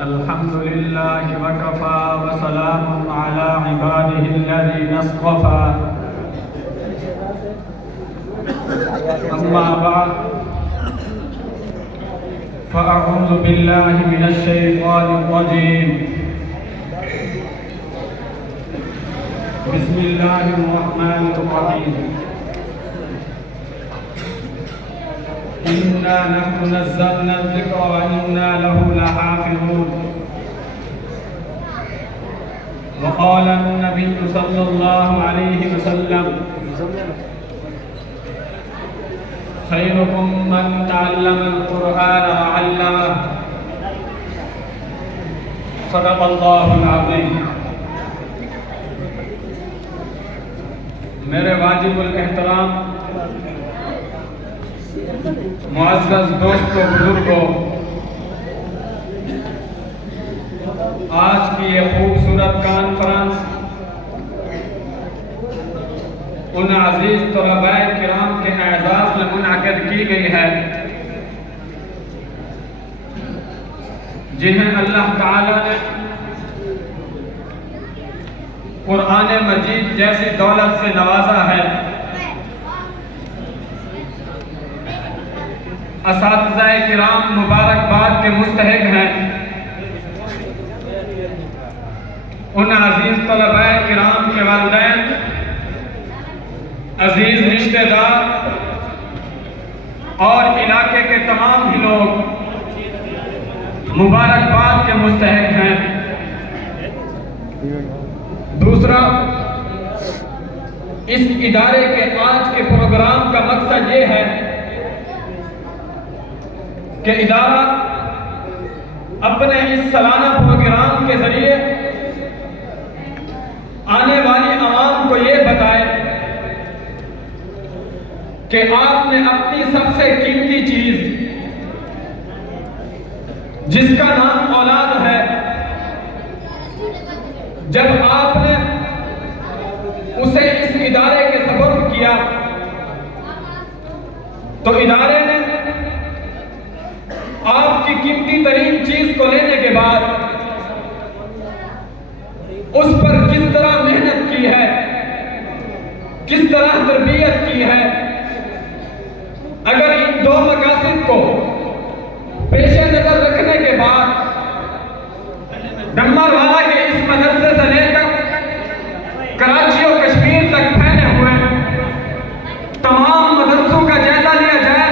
अल्हम्दुलिल्लाह वकफ़ा वसलामुन अला इबादिहिल्लज़ीना इस्तफ़ा अम्मा बअद फ़अऊज़ु बिल्लाहि मिनश शैतानिर रजीम बिस्मिल्लाहिर रहमानिर रहीम इन्ना नहनु नज़्ज़लना ज़िक्रा व इन्ना लहु लहाफ़िज़ून वक़ाल अन्नबिय्यु सल्लल्लाहु अलैहि वसल्लम खैरुकुम मन तअल्लमल क़ुरआन व अल्लमह सदक़ल्लाहुल अज़ीम। मेरे वाजिबुल एहतराम मुअज़्ज़ज़ दोस्तों, बुजुर्गों, आज की ये खूबसूरत कॉन्फ्रेंस उन अजीज तलबाए किराम के एजाज़ में मुनअक़िद की गई है जिन्हें अल्लाह ताला ने कुरान मजीद जैसी दौलत से नवाजा है। असातिज़ाए किराम मुबारकबाद के मुस्तहिक़ हैं। उन अजीज तलबाए किराम के वालिदैन, अजीज रिश्तेदार और इलाके के तमाम ही लोग मुबारकबाद के मुस्तहिक़ हैं। दूसरा, इस इदारे के आज के प्रोग्राम का मकसद ये है कि इदारा अपने इस सालाना प्रोग्राम के जरिए आने वाली आवाम को ये बताए कि आपने अपनी सबसे कीमती चीज जिसका नाम औलाद है, जब आपने उसे इस इदारे के सपुर्द किया तो इदारे ने आपकी कीमती तरीन चीज को लेने के बाद उस पर किस तरह मेहनत की है, किस तरह तरबियत की है। अगर इन दो मकासद को पेश नजर रखने के बाद डम्मरवाला के इस मदरसे से लेकर कराची और कश्मीर तक फैले हुए तमाम मदरसों का जायजा लिया जाए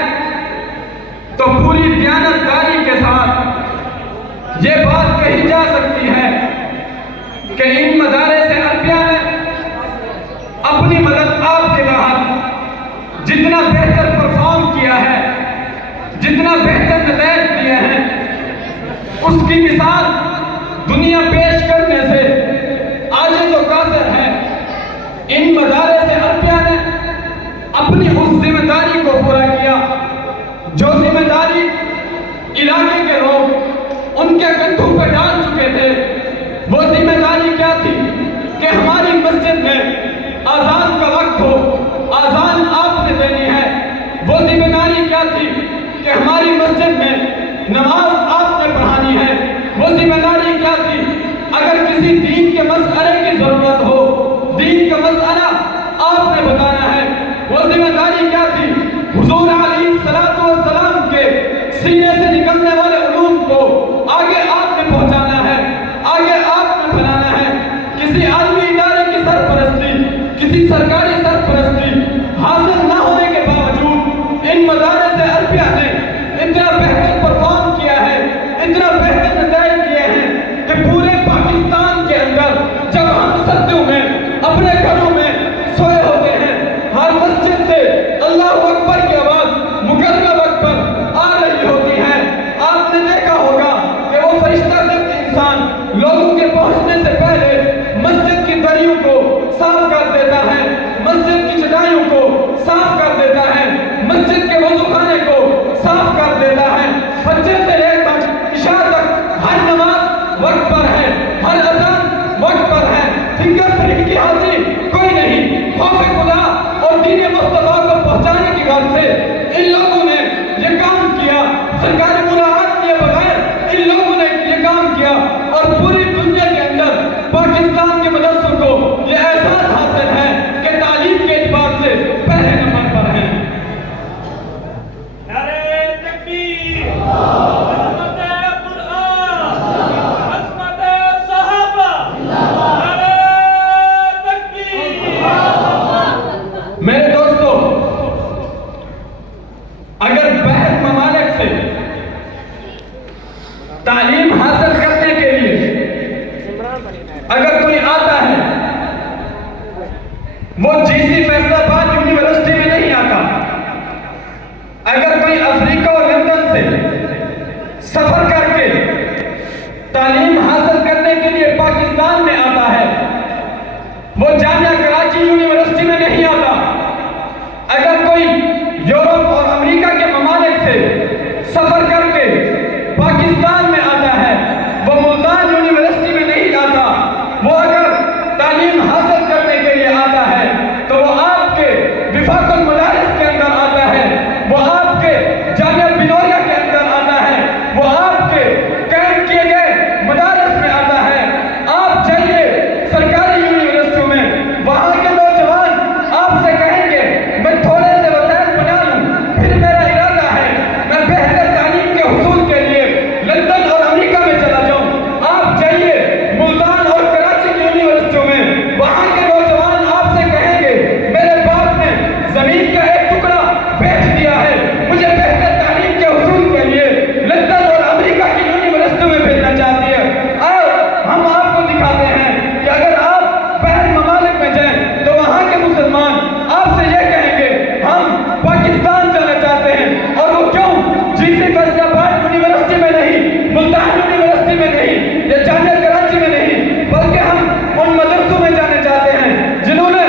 तो पूरी दयानतदारी के साथ ये बात कही जा सकती है कि इन मदारिस अरबिया ने अपनी मदद आपके तहत जितना बेहतर परफॉर्म किया है, जितना बेहतर नतीजे दिए हैं, उसकी मिसाल दुनिया पेश करने से आजिज़ और कासिर है। इन मदारिस अरबिया ने अपनी उस जिम्मेदारी को पूरा किया जो जिम्मेदारी इलाके के लोग उनके कंधों पर डाल चुके थे। वो जिम्मेदारी क्या थी कि हमारी मस्जिद में आजान का वक्त हो, आजान आपने देनी है। वो जिम्मेदारी क्या थी कि हमारी मस्जिद में नमाज आपने पढ़ानी है। वो जिम्मेदारी क्या थी अगर किसी दीन के मसले की जरूरत हो, दीन का मसला आपने बताना है। वो जिम्मेदारी क्या थी हुजूर अलैहिस्सलातु वस्सलाम के सीने से निकलने वाले उलूम को आगे आपने पहुंचाना है, आगे आपने फैलाना है। किसी आलमी इदारे की सरपरस्ती, किसी सरकारी सरपरस्ती हासिल न होने के बावजूद इन मदारिस अरबिया ने इतना बेहतर परफॉर्म किया है, इतना बेहतर नतीजे दिए हैं कि पूरे पाकिस्तान के अंदर जब हम सर्दियों में तालीम हासिल करने के लिए अगर कोई आता है, वो जीसी फैसलाबाद यूनिवर्सिटी में नहीं आता। अगर कोई अफ्रीका और लंदन से सफर करके तालीम हासिल करने के लिए पाकिस्तान में आता है, वो जामिया कराची यूनिवर्सिटी में नहीं आता। अगर कोई यूरोप और अमेरिका के ममालिक से सफर करके पाकिस्तान में आता है, वो मुल्तान यूनिवर्सिटी में नहीं आता। वो अगर तालीम हासिल करने के लिए आता है तो वो आपके विफाकुल मदारिस के अंदर आता है, वो आपके जामिया बिनोरिया के अंदर आता है, वो आपके कैद किए गए मदारिस में आता है। आप जाइए सरकारी यूनिवर्सिटियों में, वहां के नौजवान आपसे कहेंगे मैं थोड़े से वसाइल बना लूं, फिर मेरा इरादा है मैं बेहतर तालीम के हुसूल के लिए लंदन और अमेरिका में चला जाऊं। आप जाइए मुल्तान और कराची की यूनिवर्सिटियों में, वहां के नौजवान आपसे कहेंगे मेरे बाप ने जमीन का एक टुकड़ा बेच दिया है, मुझे बेहतर तालीम के हुसूल के लिए लंदन और अमेरिका की यूनिवर्सिटियों में भेजना चाहती है। और हम आपको दिखाते हैं कि अगर आप बाहर ममालिक में जाएं तो वहां के मुसलमान आपसे ये कहेंगे हम पाकिस्तान जाना चाहते हैं। और वो क्यों? जीसी फैसलाबाद यूनिवर्सिटी में नहीं, मुल्तान यूनिवर्सिटी में नहीं, या जामिया कराची में नहीं, बल्कि हम उन मदरसों में जाने चाहते हैं जिन्होंने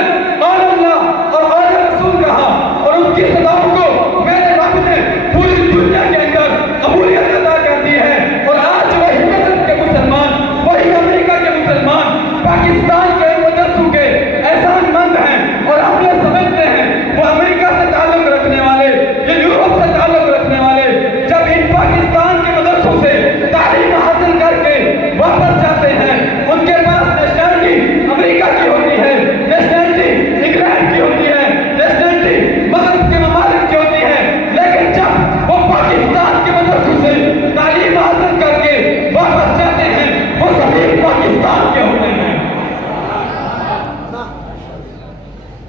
और अल्लाह और और रसूल कहा और उनकी सदाओं को मेरे रब ने पूरी दुनिया के अंदर कबूलियत अता कर दी है। और आज वही मदरस के मुसलमान, वही अमेरिका के मुसलमान पाकिस्तान के मदरसों के एहसानमंद हैं और हम ये समझते हैं वो अमेरिका से ताल्लुक रखने वाले या यूरोप से ताल्लुक रखने वाले जब इन पाकिस्तान के मदरसों से तालीम हासिल करके वापस जाते हैं, उनके पास नेशनलिटी अमेरिका की होती है, नेशनलिटी इंग्लैंड की होती है, नेशनलिटी मगरब के ममालिक की होती है, लेकिन जब वो पाकिस्तान के मदरसों से तालीम हासिल करके वापस जाते हैं वो सभी पाकिस्तान के होते हैं।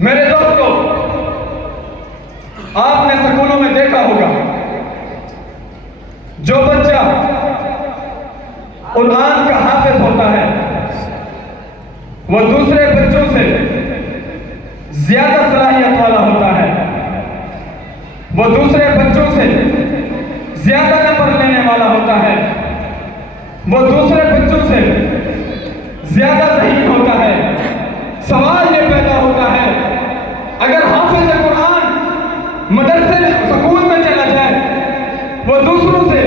मेरे दोस्तों, आपने स्कूलों में देखा होगा जो बच्चा कुरान का हाफिज होता है वो दूसरे बच्चों से ज्यादा सलाहियत वाला होता है, वो दूसरे बच्चों से ज्यादा नंबर लेने वाला होता है, वो दूसरे बच्चों से ज्यादा ज़हीन होता है। सवाल ये पैदा होता है, अगर हाफिज कुरान मदरसे में स्कूल में चला जाए वो दूसरों से